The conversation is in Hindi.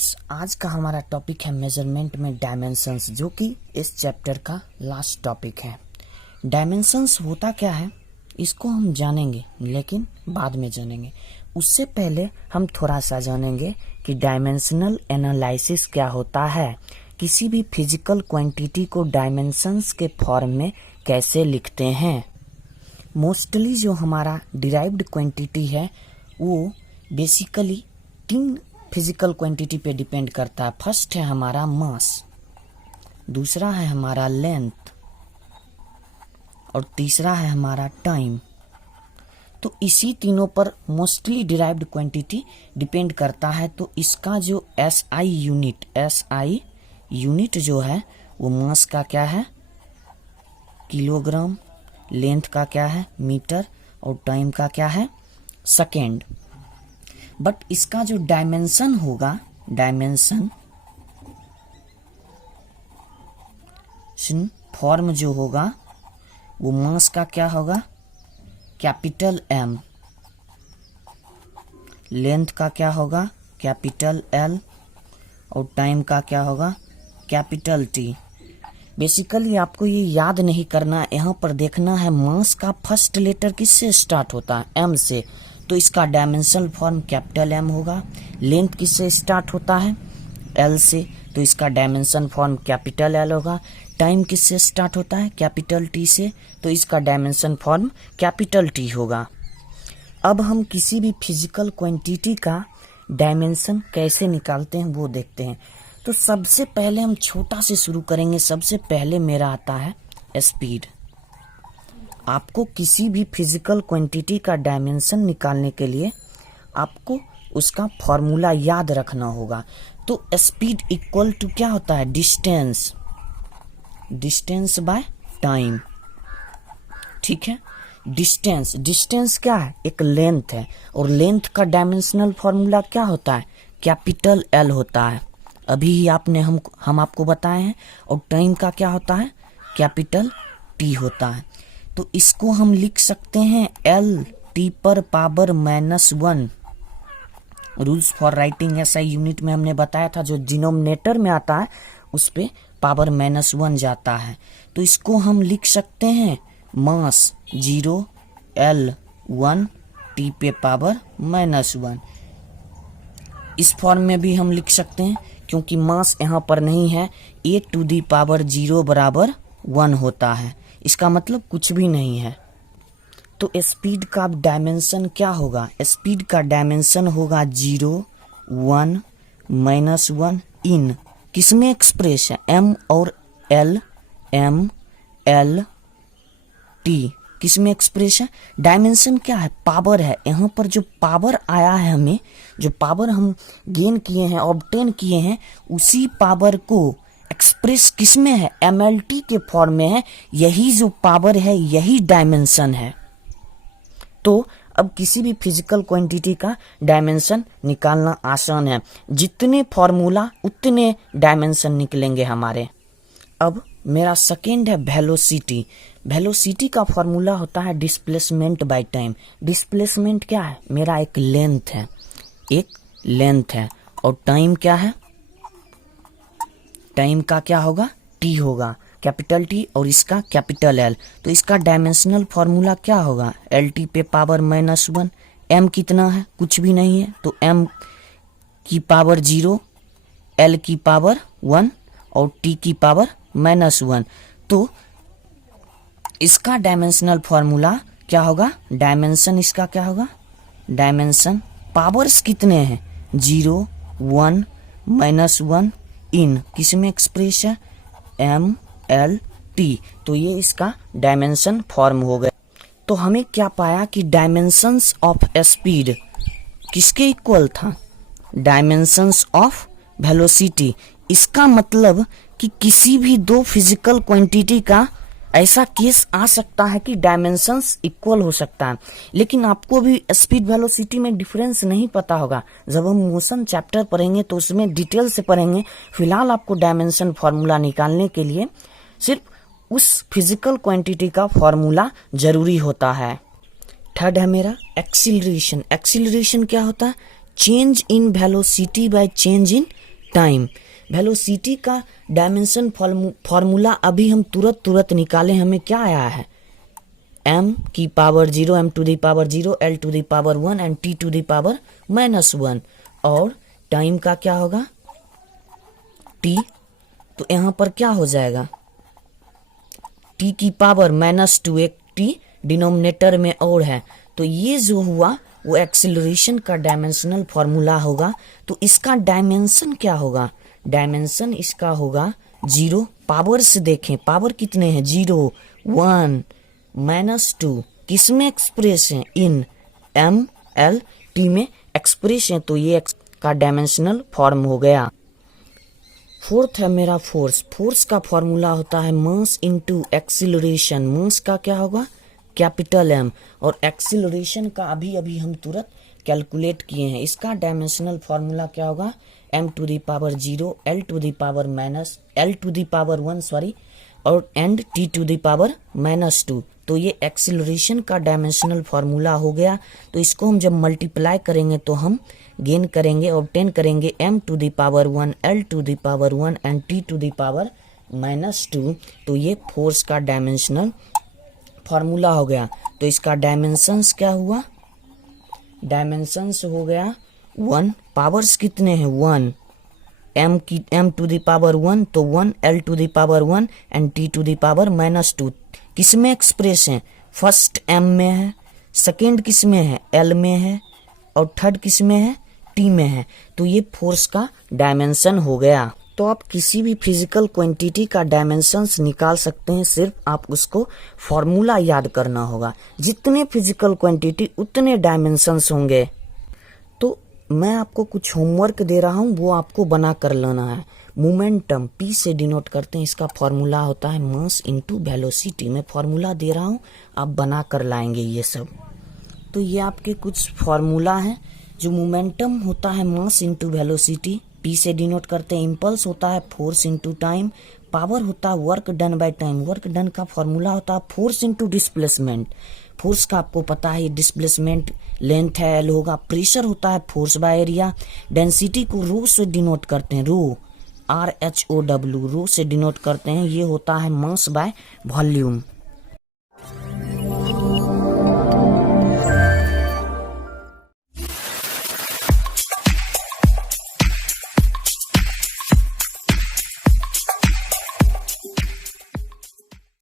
स्टूडेंट्स, आज का हमारा टॉपिक है मेजरमेंट में डायमेंशंस, जो कि इस चैप्टर का लास्ट टॉपिक है। डायमेंशंस होता क्या है इसको हम जानेंगे, लेकिन बाद में जानेंगे। उससे पहले हम थोड़ा सा जानेंगे कि डायमेंशनल एनालिसिस क्या होता है, किसी भी फिजिकल क्वांटिटी को डायमेंशंस के फॉर्म में कैसे लिखते हैं। मोस्टली जो हमारा डिराइव्ड क्वांटिटी है वो बेसिकली 3 फिजिकल क्वांटिटी पे डिपेंड करता है। फर्स्ट है हमारा मास, दूसरा है हमारा लेंथ और तीसरा है हमारा टाइम। तो इसी तीनों पर मोस्टली डिराइव्ड क्वांटिटी डिपेंड करता है। तो इसका जो एसआई यूनिट जो है वो मास का क्या है, किलोग्राम, लेंथ का क्या है, मीटर, और टाइम का क्या है, सेकेंड। बट इसका जो डायमेंशन होगा, डायमेंशन फॉर्म जो होगा वो मास का क्या होगा, कैपिटल एम, लेंथ का क्या होगा, कैपिटल एल, और टाइम का क्या होगा, कैपिटल टी। बेसिकली आपको ये याद नहीं करना, यहाँ पर देखना है मास का फर्स्ट लेटर किससे स्टार्ट होता है, एम से, तो इसका डायमेंशनल फॉर्म कैपिटल एम होगा। लेंथ किससे स्टार्ट होता है, एल से, तो इसका डायमेंशन फॉर्म कैपिटल एल होगा। टाइम किससे स्टार्ट होता है, कैपिटल टी से, तो इसका डायमेंशन फॉर्म कैपिटल टी होगा। अब हम किसी भी फिजिकल क्वांटिटी का डायमेंशन कैसे निकालते हैं वो देखते हैं। तो सबसे पहले हम छोटा से शुरू करेंगे। सबसे पहले मेरा आता है स्पीड। आपको किसी भी फिजिकल क्वांटिटी का डायमेंशन निकालने के लिए आपको उसका फॉर्मूला याद रखना होगा। तो स्पीड इक्वल टू क्या होता है, डिस्टेंस बाय टाइम। ठीक है, डिस्टेंस क्या है, एक लेंथ है, और लेंथ का डायमेंशनल फॉर्मूला क्या होता है, कैपिटल एल होता है। अभी ही आपने हम आपको बताए हैं। और टाइम का क्या होता है, कैपिटल टी होता है। तो इसको हम लिख सकते हैं एल टी पर power -1। Rules for writing SI unit में हमने बताया था, जो डिनोमिनेटर में आता है उस पे पावर -1 जाता है। तो इसको हम लिख सकते हैं मास 0, एल 1, टी पे पावर -1। इस फॉर्म में भी हम लिख सकते हैं, क्योंकि मास यहाँ पर नहीं है, a टू दी पावर 0 बराबर 1 होता है। इसका मतलब कुछ भी नहीं है। तो स्पीड का डायमेंशन क्या होगा, स्पीड का डायमेंशन होगा 0, 1, -1 इन किसमें एक्सप्रेस है, m और l, m l t किसमें एक्सप्रेस है। डायमेंशन क्या है, पावर है। यहाँ पर जो पावर आया है, हमें जो पावर हम गेन किए हैं, ऑब्टेन किए हैं, उसी पावर को एक्सप्रेस किसमें है, mlt के फॉर्म में है। यही जो पावर है यही डायमेंशन है। तो अब किसी भी फिजिकल क्वांटिटी का डायमेंशन निकालना आसान है। जितने फॉर्मूला उतने डायमेंशन निकलेंगे हमारे। अब मेरा सेकेंड है वेलोसिटी। वेलोसिटी का फॉर्मूला होता है डिस्प्लेसमेंट बाय टाइम। डिस्प्लेसमेंट क्या है, मेरा एक लेंथ है, और टाइम क्या है, टाइम का क्या होगा, टी होगा, कैपिटल टी, और इसका कैपिटल एल। तो इसका डायमेंशनल फॉर्मूला क्या होगा, एल टी पे पावर -1। एम कितना है, कुछ भी नहीं है, तो एम की पावर 0, एल की पावर 1 और टी की पावर -1। तो इसका डायमेंशनल फॉर्मूला क्या होगा, डायमेंशन इसका क्या होगा, डायमेंशन पावर्स कितने हैं, 0, 1, -1 इन किसमें एक्सप्रेस है, एम एल टी। तो ये इसका डायमेंशन फॉर्म हो गया। तो हमें क्या पाया कि डायमेंशंस ऑफ स्पीड किसके इक्वल था, डायमेंशंस ऑफ वेलोसिटी। इसका मतलब कि किसी भी दो फिजिकल क्वांटिटी का ऐसा केस आ सकता है कि डायमेंशंस इक्वल हो सकता है, लेकिन आपको भी स्पीड वेलोसिटी में डिफरेंस नहीं पता होगा। जब हम मोशन चैप्टर पढ़ेंगे तो उसमें डिटेल से पढ़ेंगे। फिलहाल आपको डायमेंशन फॉर्मूला निकालने के लिए सिर्फ उस फिजिकल क्वांटिटी का फॉर्मूला जरूरी होता है। थर्ड है मेरा एक्सीलरेशन। एक्सीलरेशन क्या होता है, change in velocity by change in time. Velocity का डायमेंशन फॉर्मूला अभी हम तुरंत निकाले, हमें क्या आया है, m की power 0, m to the power 0, l to the power 1 and t to the power -1। और टाइम का क्या होगा, t, तो यहाँ पर क्या हो जाएगा, t की पावर -2, एक t डिनोमिनेटर में और है, तो ये जो हुआ वो एक्सीलरेशन का डायमेंशनल फॉर्मूला होगा। तो इसका डायमेंशन क्या होगा, डायमेंशन इसका होगा 0। पावर से देखें, पावर कितने हैं, 0, 1, -2, किस में एक्सप्रेस है, इन m l t में एक्सप्रेस है, तो ये का डायमेंशनल फॉर्म हो गया। फोर्थ है मेरा फोर्स। फोर्स का फॉर्मूला होता है मास इनटू एक्सीलरेशन। मास का क्या होगा, कैपिटल M, और एक्सीलरेशन का अभी हम तुरंत कैलकुलेट किए हैं। इसका डायमेंशनल फॉर्मूला क्या होगा, m to the power 0, l to the power l to the power 1 और and t to the power -2। तो ये एक्सीलरेशन का डायमेंशनल फार्मूला हो गया। तो इसको हम जब मल्टीप्लाई करेंगे तो हम गेन करेंगे, ऑब्टेन करेंगे m to the power 1, l to the power 1 and t to the power -2। तो ये फोर्स का डायमेंशनल फार्मूला हो गया। तो इसका डायमेंशंस क्या हुआ, डायमेंशंस हो गया 1, पावर्स कितने हैं 1, m टू दी पावर 1 तो 1, l to the power 1 and t to the power -2। किस में एक्सप्रेस है, फर्स्ट m में है, सेकेंड किस में है, l में है, और थर्ड किस में है, t में है। तो ये फोर्स का डायमेंशन हो गया। तो आप किसी भी फिजिकल क्वांटिटी का डायमेंशंस निकाल सकते हैं, सिर्फ आप उसको फॉर्मूला याद करना होगा। जितने फिजिकल क्वांटिटी उतने डायमेंशंस होंगे। तो मैं आपको कुछ होमवर्क दे रहा हूँ, वो आपको बना कर लेना है। मोमेंटम P से डिनोट करते हैं, इसका फॉर्मूला होता है मास इनटू वेलोसिटी। मैं फॉर्मूला दे रहा हूँ, आप बना कर लाएंगे ये सब। तो ये आपके कुछ फॉर्मूला हैं। जो मोमेंटम होता है मास इनटू वेलोसिटी, P से डिनोट करते हैं। इम्पल्स होता है फोर्स इनटू टाइम। पावर होता है work done by time. Work done का फॉर्मूला होता है फोर्स इनटू डिस्प्लेसमेंट। फोर्स का आपको पता है, डिस्प्लेसमेंट लेंथ है, L होगा। प्रेशर होता है फोर्स बाय एरिया। डेंसिटी को रो से डिनोट करते हैं, रो RHOW, रो से डिनोट करते हैं। ये होता है मास बाय वॉल्यूम।